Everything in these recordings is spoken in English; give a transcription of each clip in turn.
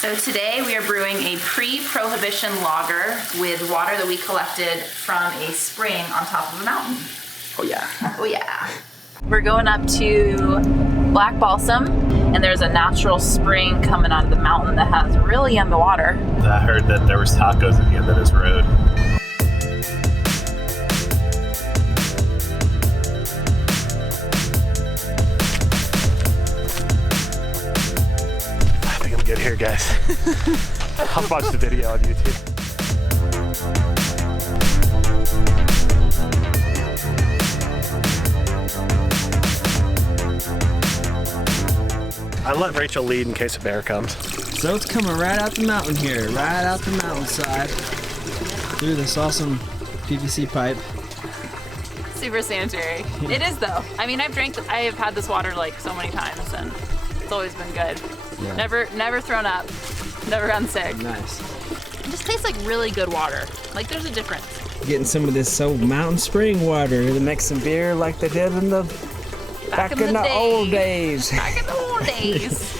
So today we are brewing a pre-prohibition lager with water that we collected from a spring on top of a mountain. Oh yeah. Oh yeah. We're going up to Black Balsam, and there's a natural spring coming out of the mountain that has really yummy water. I heard that there was tacos at the end of this road. I think I'm good here, guys. I'll watch the video on YouTube. I let Rachel lead in case a bear comes. So it's coming right out the mountain here, right out the mountainside, through this awesome PVC pipe. Super sanitary. It is though. I mean, I have had this water like so many times, and it's always been good. Yeah. Never thrown up, never gotten sick. Nice. It just tastes like really good water. Like there's a difference. Getting some of this old mountain spring water to make some beer like they did in the back in the old days. Back in the old days.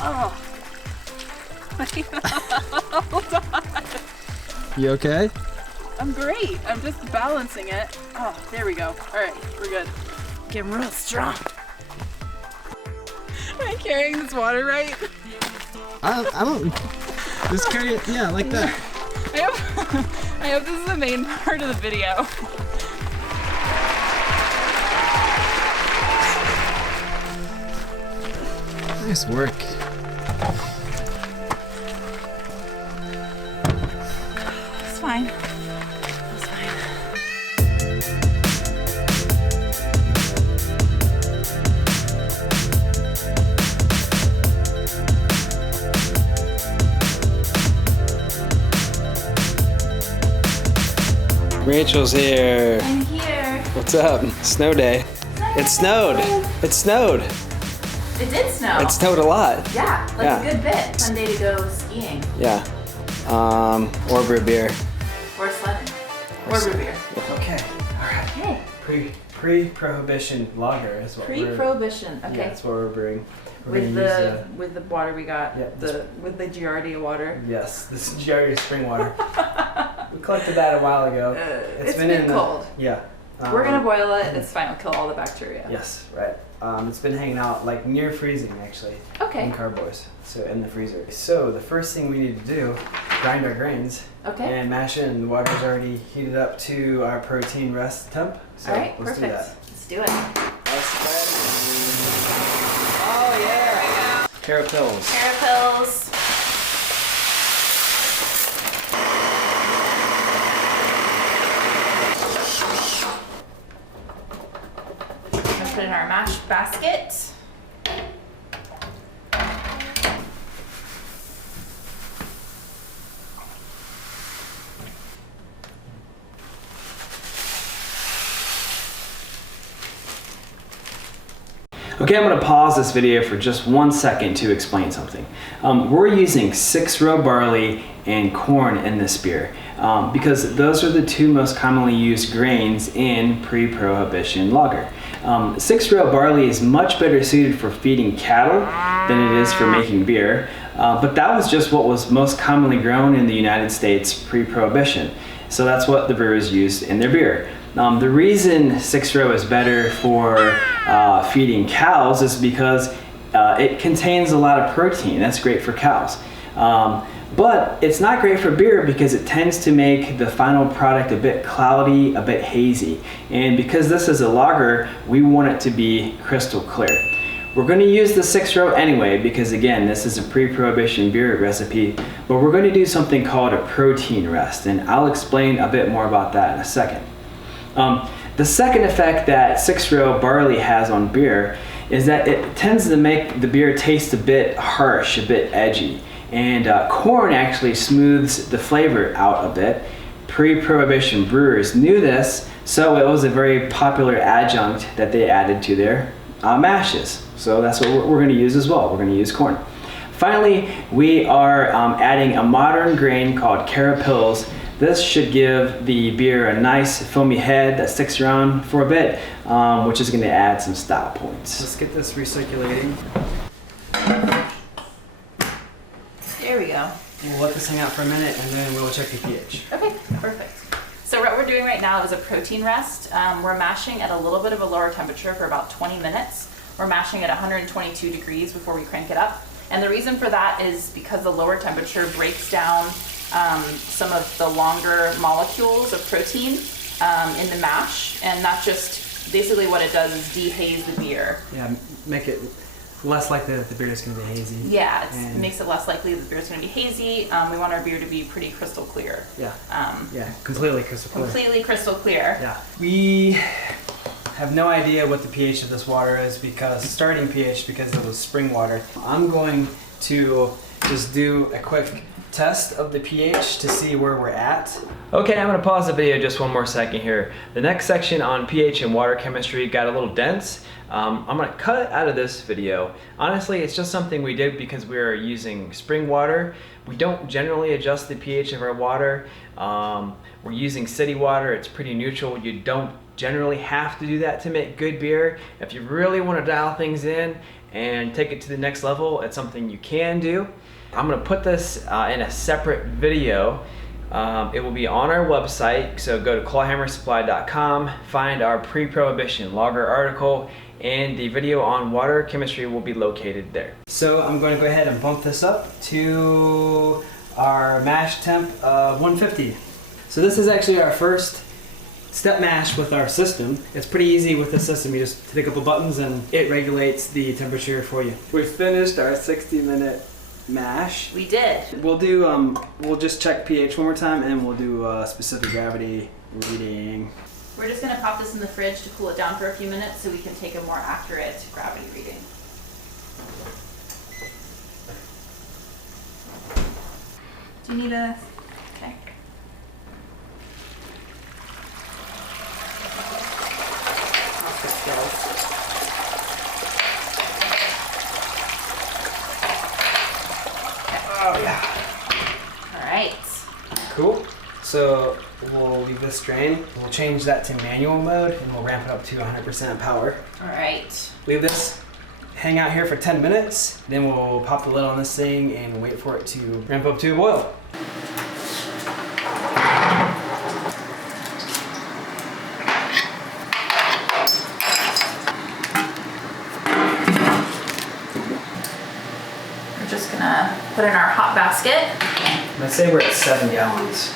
Oh. Hold on. You okay? I'm great. I'm just balancing it. Oh, there we go. All right, we're good. Getting real strong. Am I carrying this water right? I don't. Just carry it, yeah, like that. I hope this is the main part of the video. Nice work. It's fine. It's fine. Rachel's here. I'm here. What's up? Snow day. It snowed. It snowed. It did snow. It snowed a lot. Yeah, like Yeah. a good bit. Fun day to go skiing. Yeah. Or brew beer. Or sledding. Or brew beer. Okay. All right. Okay. Pre-prohibition lager is what Pre-prohibition. Okay. Yeah, that's what we're brewing. With the water we got. Yeah, with the Giardia water. Yes, this is Giardia spring water. We collected that a while ago. It's been cold. Yeah. We're gonna boil it. It's fine. It'll kill all the bacteria. Yes, right. It's been hanging out like near freezing actually. Okay. In carboys, so in the freezer. So the first thing we need to do, grind our grains. Okay. And mash it. And the water's already heated up to our protein rest temp. So all right. let's Perfect. do that. Let's do it. Oh yeah. Carapils. Carapils. Put in our mash basket. Okay, I'm going to pause this video for just 1 second to explain something. We're using 6-row barley and corn in this beer because those are the two most commonly used grains in pre-prohibition lager. 6-row barley is much better suited for feeding cattle than it is for making beer, but that was just what was most commonly grown in the United States pre-prohibition. So that's what the brewers used in their beer. The reason 6-row is better for feeding cows is because it contains a lot of protein. That's great for cows. But it's not great for beer because it tends to make the final product a bit cloudy, a bit hazy. And because this is a lager, we want it to be crystal clear. We're going to use the 6-row anyway because again, this is a pre-prohibition beer recipe, but we're going to do something called a protein rest, and I'll explain a bit more about that in a second. The second effect that 6-row barley has on beer is that it tends to make the beer taste a bit harsh, a bit edgy. And corn actually smooths the flavor out a bit. Pre-prohibition brewers knew this, so it was a very popular adjunct that they added to their mashes. So that's what we're going to use as well. We're going to use corn. Finally, we are adding a modern grain called carapils. This should give the beer a nice foamy head that sticks around for a bit, which is going to add some style points. Let's get this recirculating. go. We'll let this hang out for a minute and then we'll check the pH. Okay, perfect. So what we're doing right now is a protein rest. We're mashing at a little bit of a lower temperature for about 20 minutes. We're mashing at 122 degrees before we crank it up. And the reason for that is because the lower temperature breaks down some of the longer molecules of protein in the mash, and that just basically what it does is dehaze the beer. Yeah, make it less likely that the beer is going to be hazy. Yeah, it makes it less likely that the beer is going to be hazy. We want our beer to be pretty crystal clear. Yeah. Yeah, completely crystal clear. Completely crystal clear. Yeah. We have no idea what the pH of this water is starting pH because it was spring water. I'm going to just do a quick test of the pH to see where we're at. Okay, I'm gonna pause the video just one more second here. The next section on pH and water chemistry got a little dense. I'm gonna cut it out of this video. Honestly, it's just something we did because we are using spring water. We don't generally adjust the pH of our water. We're using city water, it's pretty neutral. You don't generally have to do that to make good beer. If you really want to dial things in and take it to the next level, it's something you can do. I'm going to put this in a separate video. It will be on our website, so go to clawhammersupply.com, find our Pre-Prohibition lager article, and the video on water chemistry will be located there. So I'm going to go ahead and bump this up to our mash temp 150. So this is actually our first step mash with our system. It's pretty easy with the system. You just hit a couple buttons and it regulates the temperature for you. We finished our 60-minute mash. We did. We'll do we'll just check pH one more time and we'll do a specific gravity reading. We're just gonna pop this in the fridge to cool it down for a few minutes so we can take a more accurate gravity reading. Do you need a... Okay. Oh yeah. All right. Cool. So we'll leave this drain. We'll change that to manual mode and we'll ramp it up to 100% power. All right. Leave this hang out here for 10 minutes. Then we'll pop the lid on this thing and wait for it to ramp up to a boil. We're just gonna put in our hot basket. Let's say we're at 7 gallons.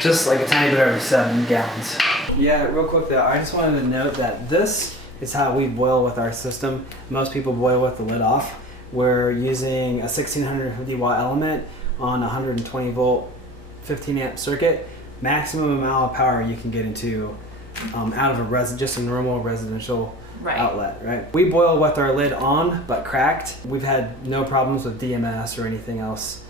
Just like a tiny bit over 7 gallons. Yeah, real quick though, I just wanted to note that this is how we boil with our system. Most people boil with the lid off. We're using a 1650 watt element on a 120 volt 15 amp circuit. Maximum amount of power you can get into out of just a normal residential outlet, right? We boil with our lid on but cracked. We've had no problems with DMS or anything else.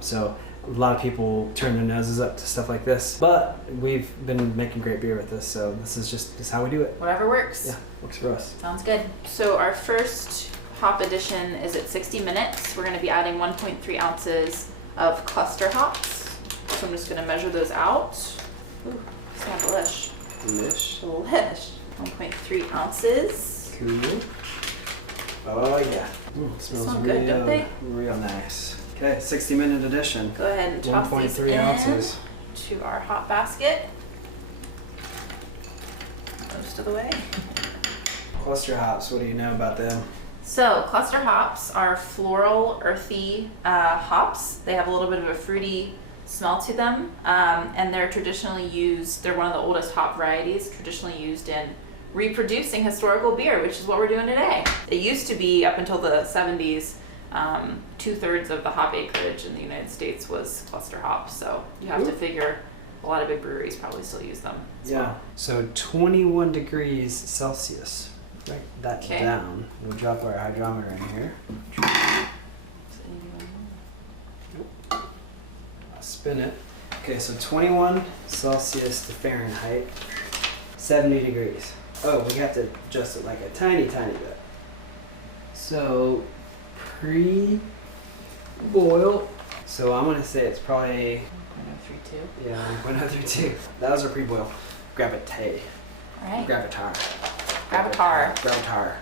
So a lot of people turn their noses up to stuff like this, but we've been making great beer with this, so this is how we do it. Whatever works. Yeah, works for us. Sounds good. So our first hop addition is at 60 minutes. We're gonna be adding 1.3 ounces of cluster hops. So I'm just gonna measure those out. Ooh, sound delish. Delish. Delish. 1.3 ounces. Cool. Oh yeah. Ooh, smells Smell good, don't they? Real nice. Okay, 60-minute addition. Go ahead and toss these 1.3 ounces to our hot basket. Most of the way. Cluster hops, what do you know about them? So cluster hops are floral, earthy hops. They have a little bit of a fruity smell to them, and they're traditionally used, they're one of the oldest hop varieties, traditionally used in reproducing historical beer, which is what we're doing today. It used to be, up until the 70s, 2/3 of the hop acreage in the United States was cluster hops, so you have to figure a lot of big breweries probably still use them. Yeah, so 21 degrees Celsius. Write that down. We'll drop our hydrometer in here. I'll spin it. Okay, so 21 Celsius to Fahrenheit, 70 degrees. Oh, we have to adjust it like a tiny, tiny bit. So, pre-boil. So I'm gonna say it's probably 103.2. Yeah, 103.2. That was our pre-boil. Gravitate. All right. Gravatar. Gravatar. Gravatar.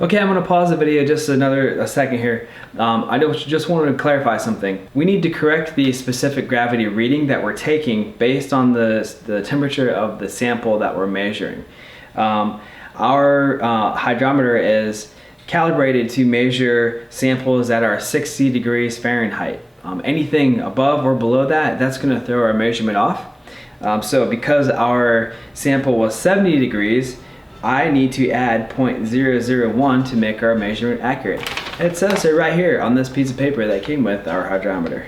Okay, I'm gonna pause the video just a second here. I just wanted to clarify something. We need to correct the specific gravity reading that we're taking based on the temperature of the sample that we're measuring. Our hydrometer is calibrated to measure samples that are 60 degrees Fahrenheit. Anything above or below that, that's gonna throw our measurement off. So because our sample was 70 degrees, I need to add 0.001 to make our measurement accurate. It says it right here on this piece of paper that came with our hydrometer.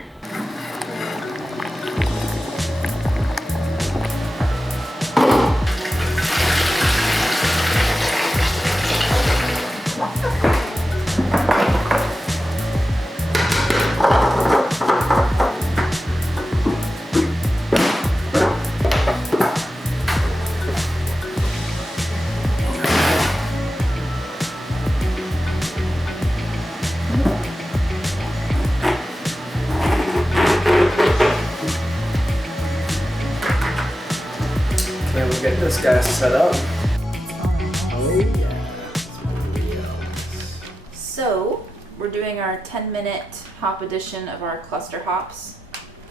Okay, we'll get this guy set up. Oh yeah. So we're doing our 10-minute hop addition of our cluster hops,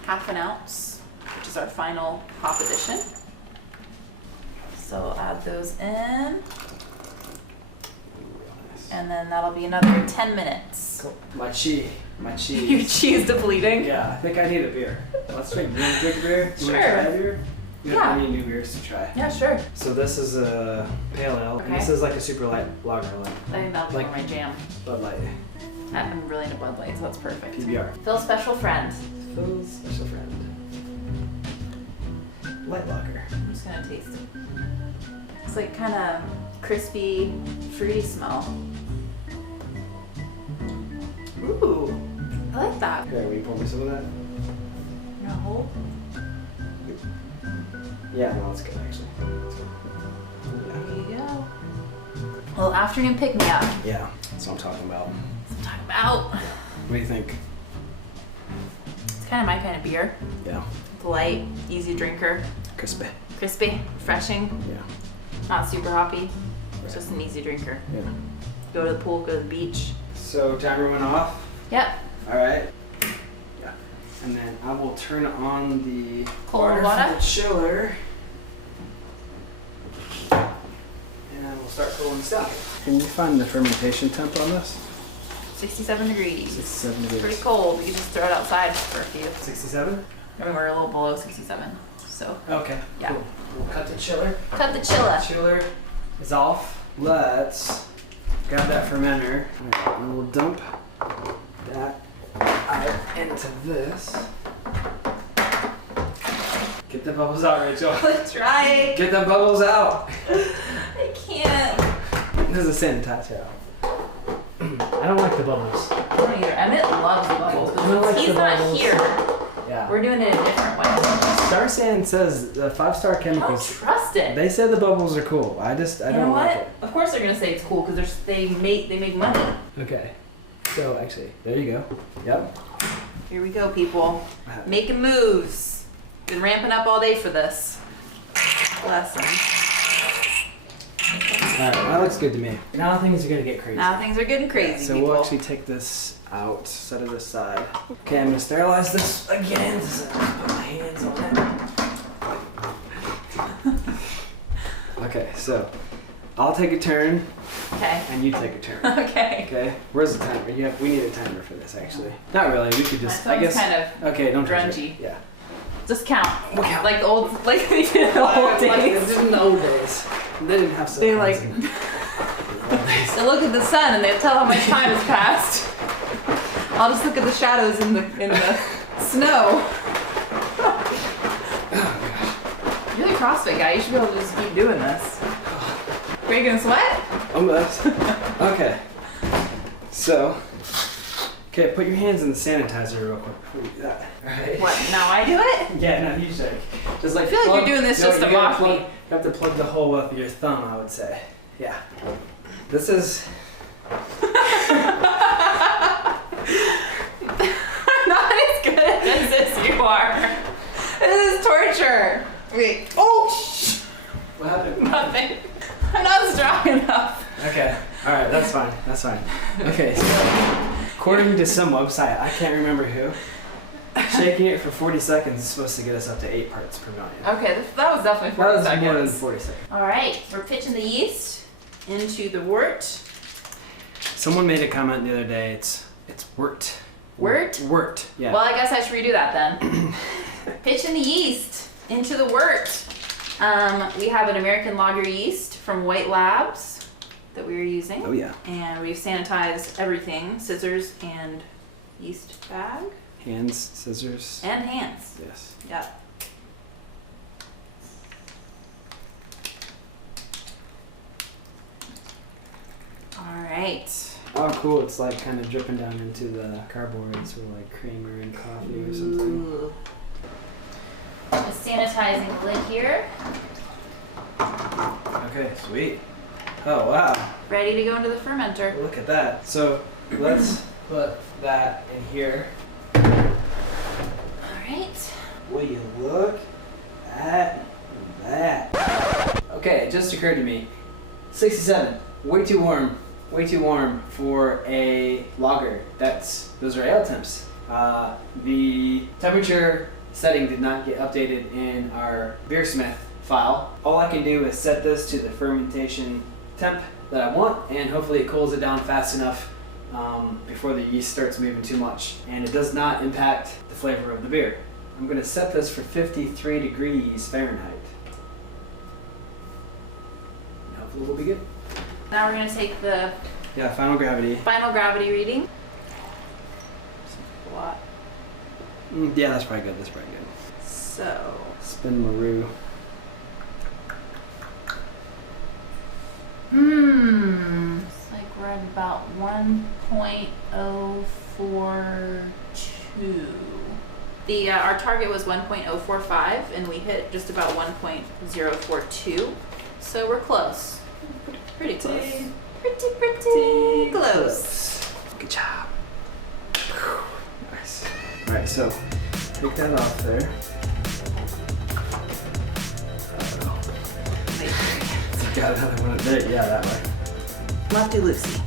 1/2 ounce, which is our final hop addition. So I'll add those in, and then that'll be another 10 minutes. Cool. My cheese. Your cheese depleting? Yeah, I think I need a beer. Let's drink. You want to drink a beer? You Sure. want to try a beer? You Yeah. have any new beers to try? Yeah, sure. So this is a pale ale, and this Okay. is like a super light lager, I think that'll be Like- my jam. Bud Light, I'm really into Bud Light, so that's perfect. PBR. Phil's special friend. Phil's special friend. Light lager. I'm just gonna taste it. It's like kind of crispy, fruity smell. Ooh, I like that. Okay, will you pour me some of that? You know, hold. Yeah, no, that's good actually. That's good. There you go. Little afternoon pick me up. Yeah, that's what I'm talking about. That's what I'm talking about. What do you think? It's kind of my kind of beer. Yeah, Light, easy drinker, crispy. crispy, refreshing, Yeah, not super hoppy. It's just an easy drinker. yeah. Go to the pool, go to the beach. So timer went off. Yep. All right. Yeah. And then I will turn on the Cold for water? the chiller. And I will start cooling this down. Can you find the fermentation temp on this? 67 degrees. 67 It's degrees. pretty cold. You can just throw it outside for a few. 67? I mean, we're a little below 67. So, Okay. Yeah. Cool. We'll cut the chiller. cut the chiller. Chiller is off. Let's grab that fermenter. All right, and we'll dump that out into this. Get the bubbles out, Rachel. Let's try. Get the bubbles out. I can't. This is a sanitizer. I don't like the bubbles. I don't either. Emmett loves the bubbles, but I don't since like he's the not bubbles. here, Yeah. we're doing it a different way. Star San says the 5-star Don't chemicals. trust it. They said the bubbles are cool. I You don't know like what? it. Of course they're gonna say it's cool because they make money. Okay. So actually, there you go. Yep. Here we go, people. Making moves. Been ramping up all day for this. Bless them. Alright, that looks good to me. Now things are gonna get crazy. Now things are getting crazy, So people. we'll actually take this out, set it aside. Okay, I'm gonna sterilize this again. So put my hands on it. Okay, so I'll take a turn Okay. and you take a turn. Okay. Okay, where's the timer? We need a timer for this actually. Not really. We could just. My I guess. phone's kind of Okay, don't touch it. grungy. Yeah. Just count. We'll count. Like the old, like they did in the old days. In the old days, they didn't have. They cell like, phones in the old days. they look at the sun and they tell how much time has passed. I'll just look at the shadows in the snow. You're the CrossFit guy. You should be able to just keep doing this. Are you gonna sweat? Almost. Okay. So. Okay, put your hands in the sanitizer real quick before you do that. Alright. What? Now I do it? Yeah, no, you shake. Just like I feel like you're doing this just to you gotta mock me. plug- You have to plug the hole with your thumb, I would say. Yeah. This is. Not as good as this you are. This is torture. Wait. Oh, What happened? nothing. I'm not strong enough. Okay. All right, that's fine. That's fine. Okay, so according to some website, I can't remember who, shaking it for 40 seconds is supposed to get us up to 8 parts per million. Okay, that was definitely 40 That was seconds. more than 40 seconds. All right, we're pitching the yeast into the wort. Someone made a comment the other day. It's wort. Wort? Wort. Yeah. Well, I guess I should redo that then. Pitching the yeast into the wort. We have an American lager yeast from White Labs that we are using. Oh yeah. And we've sanitized everything, scissors and yeast bag. Hands, scissors. And hands. Yes. Yep. All right. Oh, cool. It's like kind of dripping down into the cardboard. It's sort of like creamer and coffee or something. Ooh. Just sanitizing the lid here. Okay, sweet. Oh, wow. Ready to go into the fermenter. Look at that. So let's put that in here. All right. Will you look at that? Okay, it just occurred to me. 67. Way too warm. Way too warm for a lager. Those are ale temps. The temperature setting did not get updated in our beersmith file. All I can do is set this to the fermentation temp that I want, and hopefully it cools it down fast enough before the yeast starts moving too much, and it does not impact the flavor of the beer. I'm going to set this for 53 degrees Fahrenheit. And hopefully we'll be good. Now we're going to take the Final gravity. final gravity reading. What? Yeah, that's probably good. That's probably good. So, Spin Maru. looks like we're at about 1.042. Our target was 1.045, and we hit just about 1.042. So we're close. Pretty close. Pretty close. Good job. Nice. All right, so take that off there. You got another one there. Yeah, that way. Lefty loosey.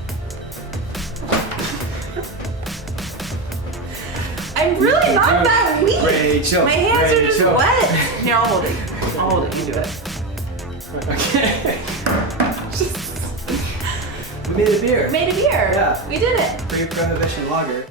I'm really not that weak. Rachel. My hands are just Rachel. wet. Here, I'll hold it. I'll hold it. You do it. Okay. We made a beer. Made a beer. Yeah. We did it. Pre-Prohibition lager.